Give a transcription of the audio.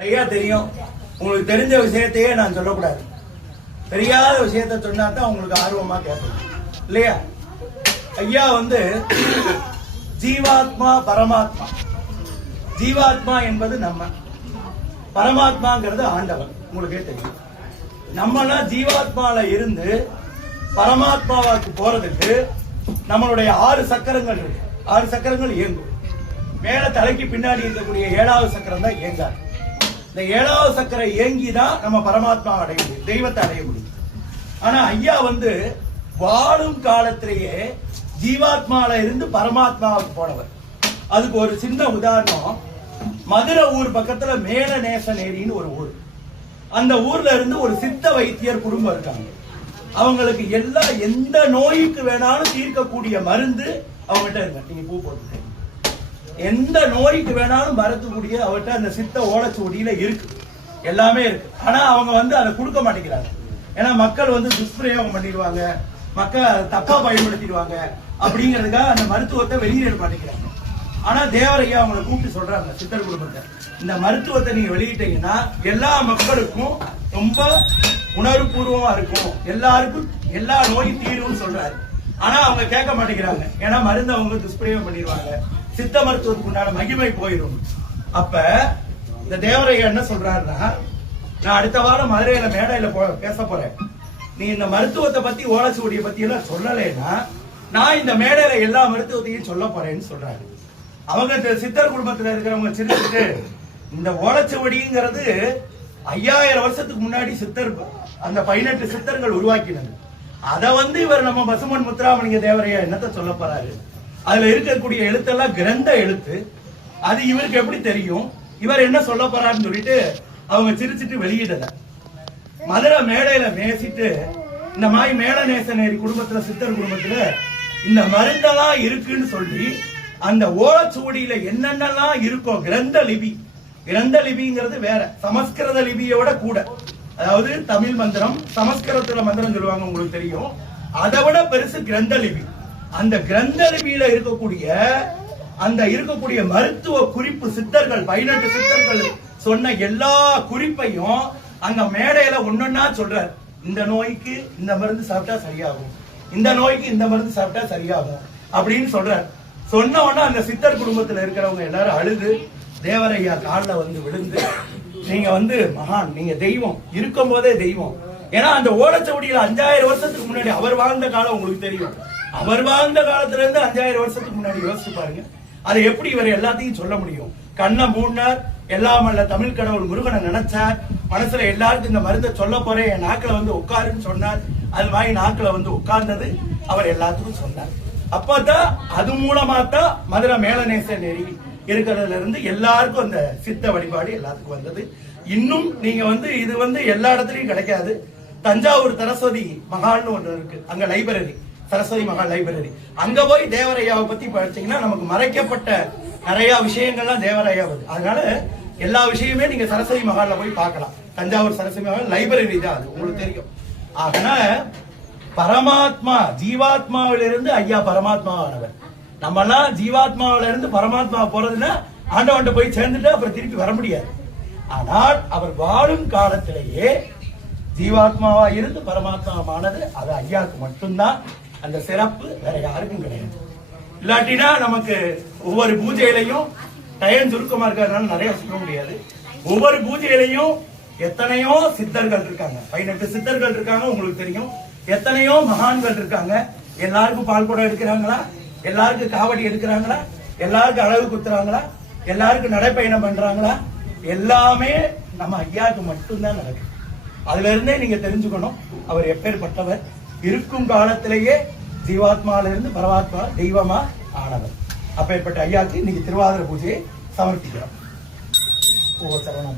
நிறைய தெரியும். உங்களுக்கு தெரிஞ்ச விஷயத்தையே நான் சொல்லக்கூடாது. தெரியாத விஷயத்த சொன்னா தான் உங்களுக்கு ஆர்வமா கேட்பேன் இல்லையா? ஐயா வந்து ஜீவாத்மா பரமாத்மா. ஜீவாத்மா என்பது நம்ம. பரமாத்மாங்கிறது ஆண்டவன் உங்களுக்கே தெரியும். நம்மளா ஜீவாத்மால இருந்து பரமாத்மாவுக்கு போறதுக்கு நம்மளுடைய ஆறு சக்கரங்கள் இருக்கு. ஆறு சக்கரங்கள் இயங்கும். மேல தலைக்கு பின்னாடி இருக்கக்கூடிய ஏழாவது சக்கரம் தான் இயங்காது. இந்த ஏழாவது சக்கரை இயங்கி தான் நம்ம பரமாத்மா அடைய முடியும் தெய்வத்தை அடைய முடியும். ஆனா ஐயா வந்து வாழும் காலத்திலேயே ஜீவாத்மால இருந்து பரமாத்மாவுக்கு போனவர். அதுக்கு ஒரு சின்ன உதாரணம் மதுரை ஊர் பக்கத்துல மேல நேசநேரின்னு ஒரு ஊர். அந்த ஊர்ல இருந்து ஒரு சித்த வைத்தியர் குடும்பம் இருக்காங்க. அவங்களுக்கு எல்லா எந்த நோய்க்கு வேணாலும் தீர்க்கக்கூடிய மருந்து அவங்ககிட்ட இருக்க. நீங்க பூ போட்டு எந்த நோய்க்கு வேணாலும் மருத்துக்கூடிய அவர்கிட்ட அந்த சித்த ஓலைச்சுவடியில இருக்கு. எல்லாமே இருக்கு. ஆனா அவங்க வந்து அதை கொடுக்க மாட்டேங்கிறாங்க. ஏன்னா மக்கள் வந்து துஷ்பிரயோகம் பண்ணிடுவாங்க. மக்கள் தப்பா பயன்படுத்திடுவாங்க. அப்படிங்கிறதுக்காக அந்த மருத்துவத்தை வெளியிட மாட்டேங்கிறாங்க. ஆனா தேவரையா அவங்களை கூப்பிட்டு சொல்றாங்க சித்தர் குடும்பத்தை. இந்த மருத்துவத்தை நீங்க வெளியிட்டீங்கன்னா எல்லா மக்களுக்கும் ரொம்ப உணர்வுபூர்வமா இருக்கும். எல்லாருக்கும் எல்லா நோயும் தீரும்னு சொல்றாரு. ஆனா அவங்க கேட்க மாட்டேங்கிறாங்க. ஏன்னா மருந்து அவங்க துஷ்பிரயோகம் பண்ணிடுவாங்க. சித்த மருத்துவத்துக்கு உண்டான மகிமை போயிடும். அப்ப இந்த தேவரையா என்ன சொல்றாருன்னா நான் அடுத்த வாரம் மதுரையில மேடையில போ- பேச போறேன். நீ இந்த மருத்துவத்தை பத்தி ஓலச்சுவடியை பத்தி எல்லாம் சொல்லலைன்னா நான் இந்த மேடையில எல்லா மருத்துவத்தையும் சொல்ல போறேன்னு சொல்றாரு. அவங்க இந்த சித்தர் குடும்பத்துல இருக்கிறவங்க சிரிச்சுட்டு இந்த ஓலச்சுவடிங்கிறது ஐயாயிரம் வருஷத்துக்கு முன்னாடி சித்தர் அந்த பதினெட்டு சித்தர்கள் உருவாக்கினது. அதை வந்து இவர் நம்ம பசுமன் முத்துராமலிங்க தேவரையா என்னத்த சொல்ல போறாரு? அதுல இருக்கக்கூடிய எழுத்தெல்லாம் கிரந்த எழுத்து. அது இவருக்கு எப்படி தெரியும்? இவர் என்ன சொல்ல போறாருன்னு சொல்லிட்டு அவங்க சிரிச்சிட்டு வெளியிடல. மதுரை மேடையில நேசிட்டு இந்த மாதிரி மேலநேசநேரி குடும்பத்துல சித்தர் குடும்பத்துல இந்த மருந்தெல்லாம் இருக்குன்னு சொல்லி அந்த ஓலச்சுவடியில என்னென்னலாம் இருக்கோ கிரந்த லிபி. கிரந்த லிபிங்கிறது வேற. சமஸ்கிருத லிபியோட கூட. அதாவது தமிழ் மந்திரம் சமஸ்கிருதத்துல மந்திரம் சொல்லுவாங்க உங்களுக்கு தெரியும். அதை விட பெருசு கிரந்த லிபி. அந்த கிரந்த இருக்கக்கூடிய அந்த இருக்கக்கூடிய மருத்துவ குறிப்பு சித்தர்கள் பதினெட்டு சித்தர்கள் சொன்ன எல்லா குறிப்பையும் அங்க மேடையில ஒன்னொன்னா சொல்றாரு. இந்த நோய்க்கு இந்த மருந்து சாப்பிட்டா சரியாகும். இந்த நோய்க்கு இந்த மருந்து சாப்பிட்டா சரியாகும் அப்படின்னு சொல்றாரு. சொன்ன உடனே அந்த சித்தர் குடும்பத்துல இருக்கிறவங்க எல்லாரும் அழுது தேவரையா காலில் வந்து விழுந்து நீங்க வந்து மகான் நீங்க தெய்வம் இருக்கும் போதே தெய்வம். ஏன்னா அந்த ஓடச்சவடியில் அஞ்சாயிரம் வருஷத்துக்கு முன்னாடி அவர் வாழ்ந்த காலம் உங்களுக்கு தெரியும். அவர் வாழ்ந்த காலத்துல இருந்து அஞ்சாயிரம் வருஷத்துக்கு முன்னாடி யோசிச்சு பாருங்க. அதை எப்படி இவர் எல்லாத்தையும் சொல்ல முடியும்? கண்ணை மூடினார் எல்லாம் அல்ல தமிழ் கடவுள் முருகனை நினைச்சார். மனசுல எல்லாருக்கும் இந்த மருந்தை சொல்ல போறேன் என் நாக்கில் வந்து உட்காருன்னு சொன்னார். அது மாதிரி நாக்குல வந்து உட்கார்ந்தது அவர் எல்லாத்துக்கும் சொன்னார். அப்பதான் அது மூலமா தான் மதுரை மேலநேச நெறி இருக்கிறதுல இருந்து எல்லாருக்கும் அந்த சித்த வழிபாடு எல்லாத்துக்கும் வந்தது. இன்னும் நீங்க வந்து இது வந்து எல்லா இடத்துலயும் கிடைக்காது. தஞ்சாவூர் சரஸ்வதி மகால்னு ஒன்று இருக்கு அங்க லைப்ரரி சரஸ்வதி மகா லைப்ரரி அங்க போய் தேவரையாவை பத்தி படிச்சீங்கன்னா நமக்கு மறைக்கப்பட்ட நிறைய விஷயங்கள்லாம் தேவரையா வருது. அதனால எல்லா விஷயமே நீங்க சரஸ்வதி மகால்ல போய் பார்க்கலாம். தஞ்சாவூர் சரஸ்வதி மகால் லைப்ரரி தான் அது உங்களுக்கு தெரியும். அதனால பரமாத்மா ஜீவாத்மாவிலிருந்து ஐயா பரமாத்மாவானவர் நம்மலாம் ஜீவாத்மாவில இருந்து பரமாத்மா போறதுன்னா ஆண்டவன் போய் சேர்ந்துட்டு அப்புறம் திருப்பி வர முடியாது. ஆனால் அவர் வாழும் காலத்திலேயே ஜீவாத்மாவா இருந்து பரமாத்மாவானது அது ஐயாவுக்கு மட்டும்தான். அந்த சிறப்பு வேற யாருக்கும் கிடையாது. இல்லாட்டினா நமக்கு ஒவ்வொரு பூஜையிலையும் டயம் சுருக்கமா இருக்கிறதுனால நிறைய சொல்ல முடியாது. ஒவ்வொரு பூஜையிலையும் எத்தனையோ சித்தர்கள் இருக்காங்க. பதினெட்டு சித்தர்கள் இருக்காங்க உங்களுக்கு தெரியும். எத்தனையோ மகான்கள் இருக்காங்க. எல்லாருக்கும் பால் குடம் எடுக்கிறாங்களா? எல்லாருக்கும் காவடி எடுக்கிறாங்களா? எல்லாருக்கும் அழகு குத்துறாங்களா? எல்லாருக்கும் நடைப்பயணம் பண்றாங்களா? எல்லாமே நம்ம ஐயாவுக்கு மட்டும்தான் நடக்கும் அதுல இருந்தே நீங்க தெரிஞ்சுக்கணும் அவர் எப்பேற்பட்டவர் இருக்கும் காலத்திலேயே ஜீவாத்மால இருந்து பரமாத்மா தெய்வமா ஆனவர். அப்பேற்பட்ட ஐயாக்கு இன்னைக்கு திருவாதிர பூஜையை சமர்ப்பிக்கிறோம். ஓ சரவணம்